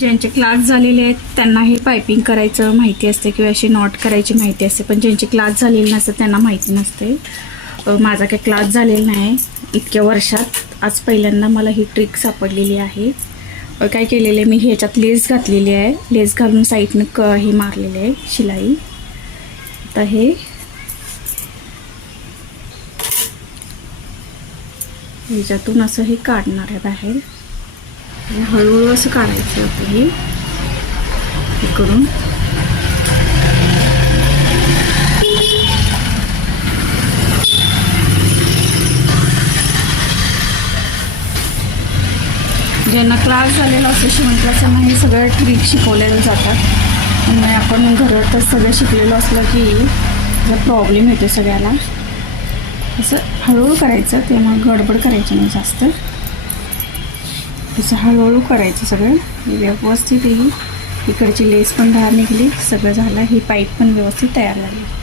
ज्यांचे क्लास झालेले आहेत त्यांना हे पायपिंग करायचं माहिती असते किंवा अशी नॉट करायची माहिती असते पण ज्यांचे क्लास झालेले नसतात त्यांना माहिती नसते. माझा काही क्लास झालेला नाही इतक्या वर्षात. आज पहिल्यांदा मला ही ट्रिक सापडलेली आहे. काय केलेलं आहे मी ह्याच्यात लेस घातलेली आहे. लेस घालून साईडनं क हे मारलेले आहे शिलाई. आता हे ह्याच्यातून असं हे काढणार आहे बाहेर. आणि हळूहळू असं काढायचं होतं हे. हे करून. ज्यांना क्लास झालेला असतो शिवणक्लासांना हे सगळं ट्रिक शिकवलेलं जातात. म्हणजे आपण घरातच सगळं शिकलेलो असलं की जर प्रॉब्लेम येतो सगळ्याला. असं हळूहळू करायचं तेव्हा गडबड करायची नाही जास्त. तसं हळूहळू करायचं सगळं. व्यवस्थित ही इकडची लेस पण बाहेर निघली. सगळं झालं. ही पाईप पण व्यवस्थित तयार झाली.